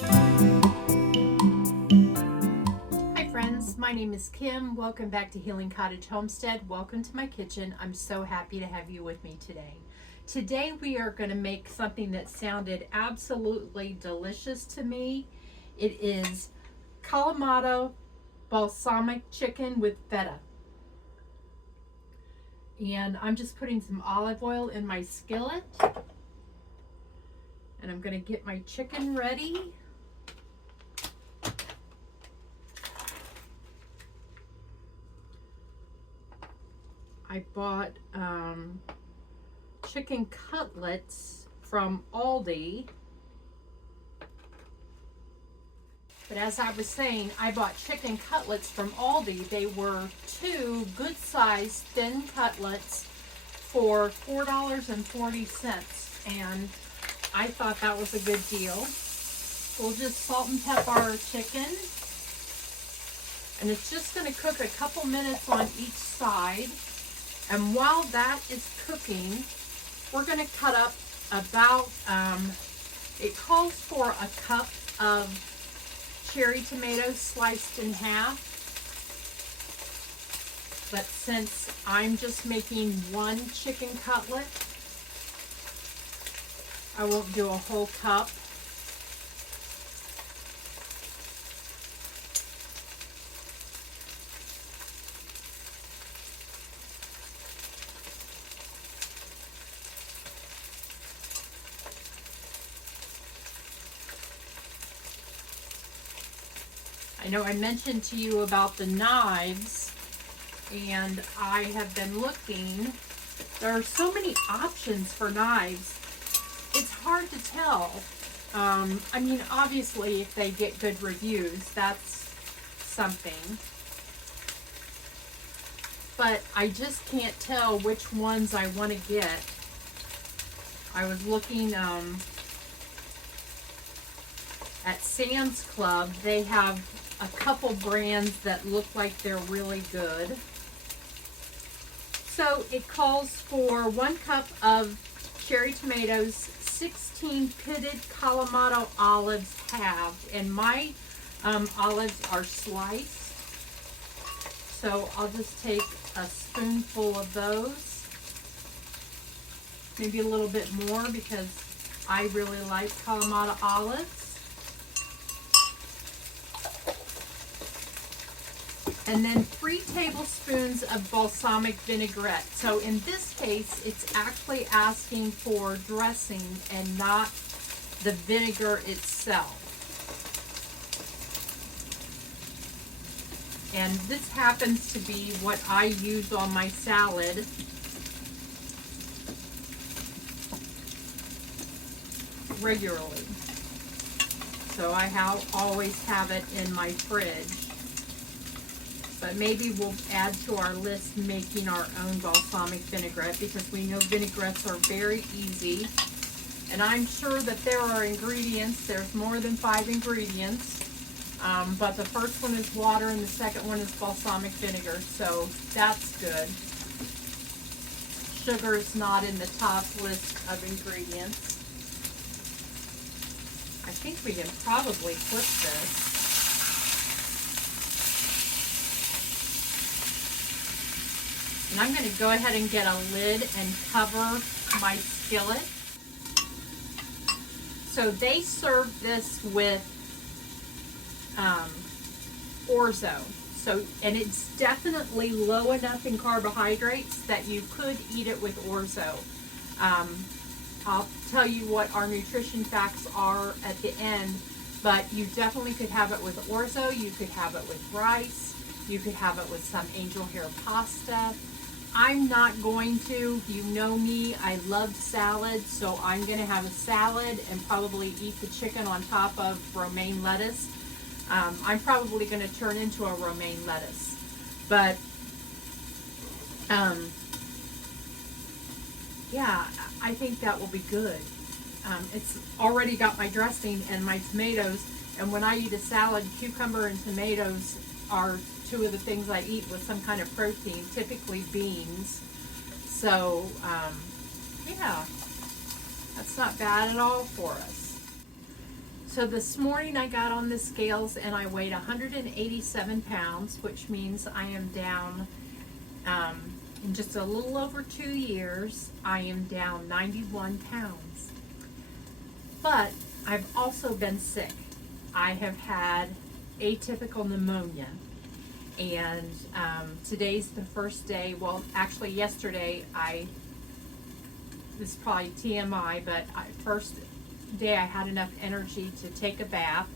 Hi friends, my name is Kim. Welcome back to Healing Cottage Homestead. Welcome to my kitchen. I'm so happy to have you with me today. Today we are going to make something that sounded absolutely delicious to me. It is Kalamata balsamic chicken with feta. And I'm just putting some olive oil in my skillet. And I'm going to get my chicken ready. I bought chicken cutlets from Aldi. But as I was saying, I bought chicken cutlets from Aldi. They were 2 good-sized thin cutlets for $4.40, and I thought that was a good deal. We'll just salt and pepper our chicken, and it's just going to cook a couple minutes on each side. And while that is cooking, we're going to cut up about, it calls for a cup of cherry tomatoes sliced in half. But since I'm just making 1 chicken cutlet, I won't do a whole cup. I know I mentioned to you about the knives, and I have been looking. There are so many options for knives. It's hard to tell. I mean, obviously, if they get good reviews, that's something. But I just can't tell which ones I want to get. I was looking at Sam's Club. They have a couple brands that look like they're really good. So it calls for 1 cup of cherry tomatoes, 16 pitted Kalamata olives halved, and my olives are sliced. So I'll just take a spoonful of those, maybe a little bit more because I really like Kalamata olives. And then 3 tablespoons of balsamic vinaigrette. So in this case, it's actually asking for dressing and not the vinegar itself. And this happens to be what I use on my salad. Regularly. So I always have it in my fridge. But maybe we'll add to our list making our own balsamic vinaigrette, because we know vinaigrettes are very easy. And I'm sure that there are ingredients. There's more than 5 ingredients. But the first one is water and the second one is balsamic vinegar. So that's good. Sugar is not in the top list of ingredients. I think we can probably flip this. And I'm going to go ahead and get a lid and cover my skillet. So they serve this with orzo. So, and it's definitely low enough in carbohydrates that you could eat it with orzo. I'll tell you what our nutrition facts are at the end, but you definitely could have it with orzo. You could have it with rice. You could have it with some angel hair pasta. I'm not going to. You know me, I love salad, so I'm going to have a salad and probably eat the chicken on top of romaine lettuce. I'm probably going to turn into a romaine lettuce. But, yeah, I think that will be good. It's already got my dressing and my tomatoes, and when I eat a salad, cucumber and tomatoes are 2 of the things I eat with some kind of protein, typically beans. So, yeah, that's not bad at all for us. So this morning I got on the scales and I weighed 187 pounds, which means I am down, in just a little over 2 years, I am down 91 pounds. But I've also been sick. I have had atypical pneumonia. And today's the first day, well, actually yesterday, this is probably TMI, but first day I had enough energy to take a bath,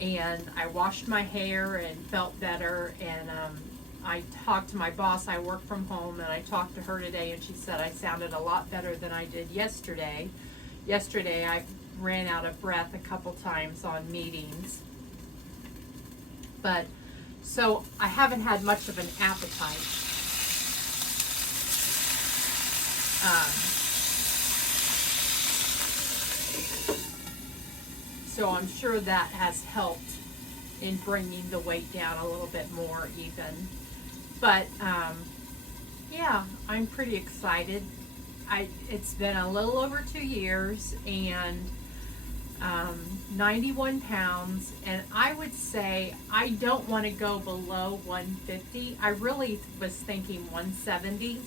and I washed my hair and felt better, and I talked to my boss. I work from home, and I talked to her today, and she said I sounded a lot better than I did yesterday. Yesterday I ran out of breath a couple times on meetings, but so I haven't had much of an appetite. So I'm sure that has helped in bringing the weight down a little bit more even. But yeah, I'm pretty excited. It's been a little over 2 years and 91 pounds, and I would say I don't want to go below 150. I really was thinking 170.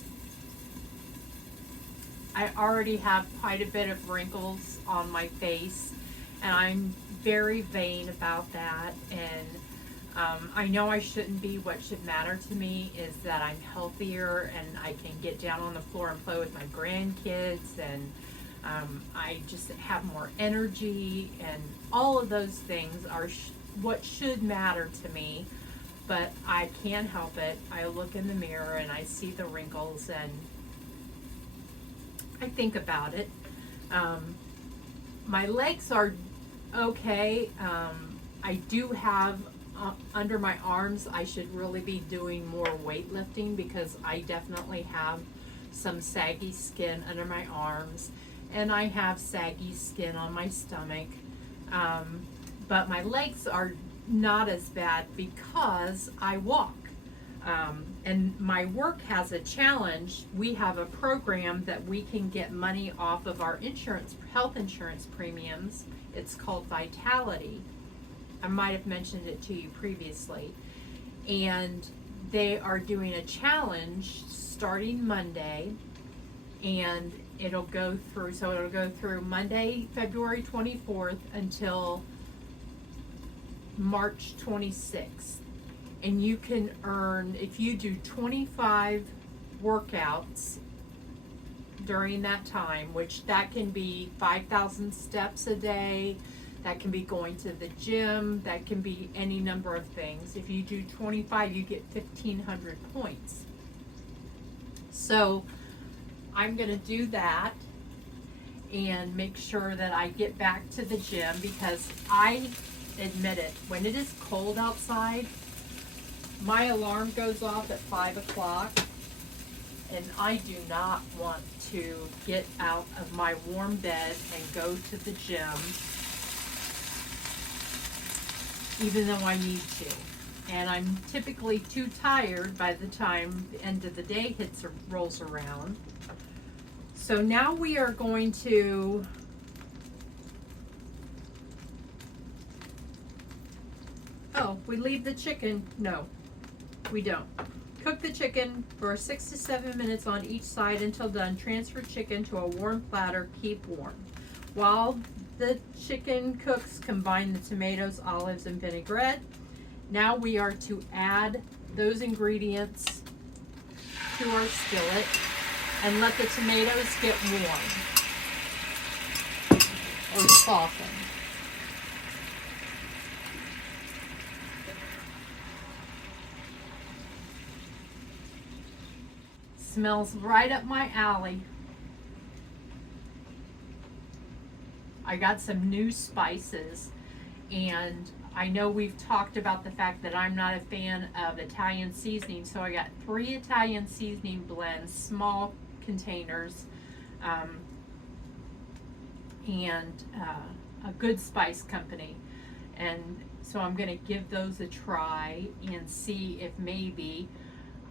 I already have quite a bit of wrinkles on my face, and I'm very vain about that, and I know I shouldn't be. What should matter to me is that I'm healthier and I can get down on the floor and play with my grandkids, and I just have more energy, and all of those things are what should matter to me, but I can't help it. I look in the mirror and I see the wrinkles and I think about it. My legs are okay. I do have under my arms, I should really be doing more weightlifting because I definitely have some saggy skin under my arms, and I have saggy skin on my stomach. But my legs are not as bad because I walk. And my work has a challenge. We have a program that we can get money off of our health insurance premiums. It's called Vitality. I might have mentioned it to you previously. And they are doing a challenge starting Monday, and it'll go through Monday, February 24th until March 26th. And you can earn, if you do 25 workouts during that time, which that can be 5,000 steps a day, that can be going to the gym, that can be any number of things. If you do 25, you get 1,500 points. So I'm going to do that and make sure that I get back to the gym, because I admit it, when it is cold outside, my alarm goes off at 5 o'clock, and I do not want to get out of my warm bed and go to the gym, even though I need to. And I'm typically too tired by the time the end of the day rolls around. So now we are going to we leave the chicken. No, we don't. Cook the chicken for 6 to 7 minutes on each side until done. Transfer chicken to a warm platter. Keep warm. While the chicken cooks, combine the tomatoes, olives, and vinaigrette. Now we are to add those ingredients to our skillet and let the tomatoes get warm or soften. Smells right up my alley. I got some new spices, and I know we've talked about the fact that I'm not a fan of Italian seasoning, so I got 3 Italian seasoning blends, small containers, and a good spice company. And so I'm going to give those a try and see if maybe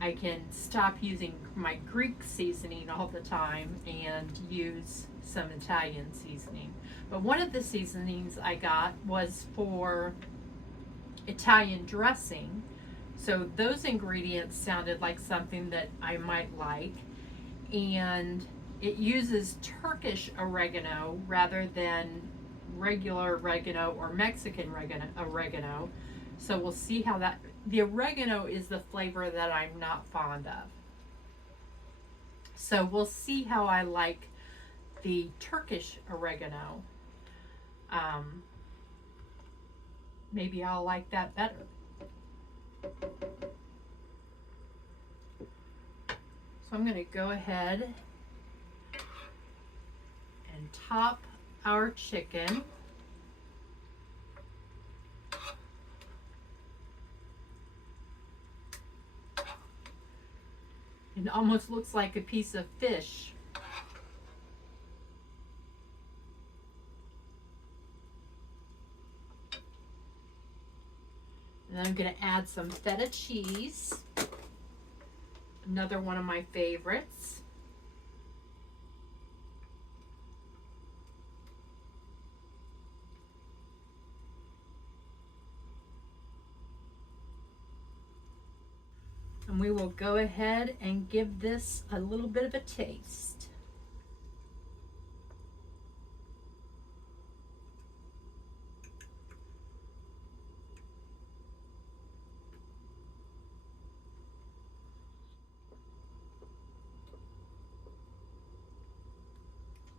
I can stop using my Greek seasoning all the time and use some Italian seasoning. But one of the seasonings I got was for Italian dressing. So those ingredients sounded like something that I might like. And it uses Turkish oregano rather than regular oregano or Mexican oregano. So we'll see how that, the oregano is the flavor that I'm not fond of. So we'll see how I like the Turkish oregano. Maybe I'll like that better. So I'm going to go ahead and top our chicken. It almost looks like a piece of fish. And then I'm going to add some feta cheese, another one of my favorites. And we will go ahead and give this a little bit of a taste.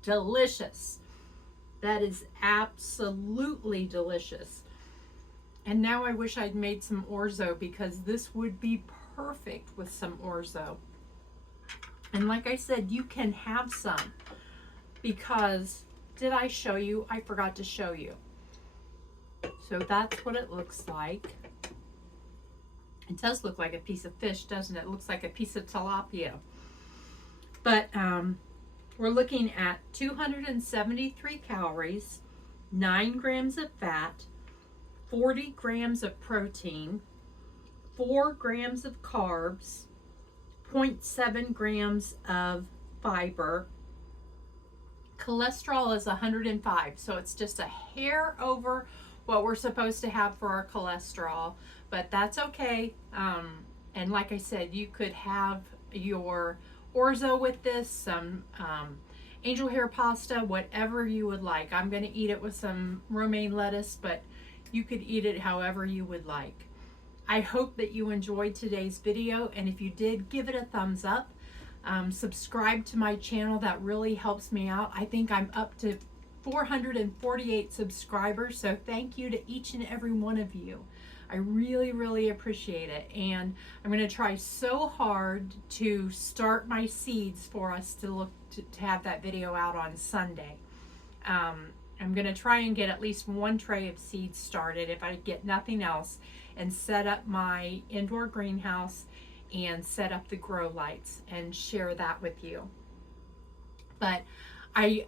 Delicious. That is absolutely delicious. And now I wish I'd made some orzo, because this would be perfect with some orzo. And like I said, you can have some, because did I show you? I forgot to show you. So that's what it looks like. It does look like a piece of fish, doesn't it? It looks like a piece of tilapia. But we're looking at 273 calories, 9 grams of fat, 40 grams of protein, 4 grams of carbs, 0.7 grams of fiber. Cholesterol is 105, so it's just a hair over what we're supposed to have for our cholesterol, but that's okay. And like I said, you could have your orzo with this, some angel hair pasta, whatever you would like. I'm going to eat it with some romaine lettuce, but you could eat it however you would like. I hope that you enjoyed today's video, and if you did, give it a thumbs up. Subscribe to my channel. That really helps me out. I think I'm up to 448 subscribers, so thank you to each and every one of you. I really, really appreciate it. And I'm going to try so hard to start my seeds for us to have that video out on Sunday. I'm going to try and get at least one tray of seeds started if I get nothing else, and set up my indoor greenhouse and set up the grow lights and share that with you. But I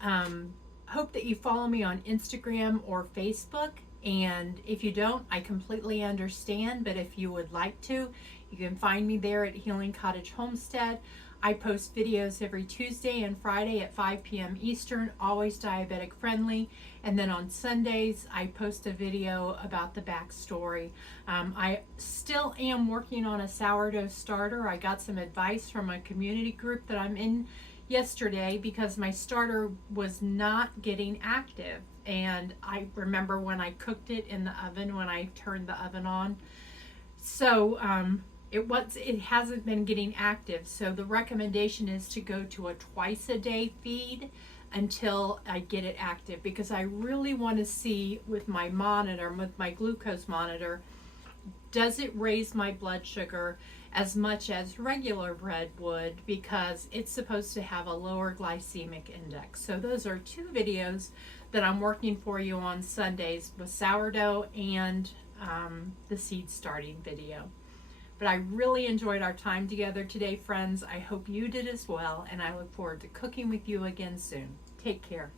hope that you follow me on Instagram or Facebook. And if you don't, I completely understand. But if you would like to, you can find me there at Healing Cottage Homestead. I post videos every Tuesday and Friday at 5 p.m. Eastern, always diabetic friendly. And then on Sundays, I post a video about the backstory. I still am working on a sourdough starter. I got some advice from a community group that I'm in yesterday, because my starter was not getting active. And I remember when I cooked it in the oven, when I turned the oven on. So it hasn't been getting active. So the recommendation is to go to a twice a day feed until I get it active, because I really want to see with my monitor, with my glucose monitor, does it raise my blood sugar as much as regular bread would, because it's supposed to have a lower glycemic index. So those are 2 videos that I'm working for you on Sundays, with sourdough and the seed starting video. But I really enjoyed our time together today, friends. I hope you did as well, and I look forward to cooking with you again soon. Take care.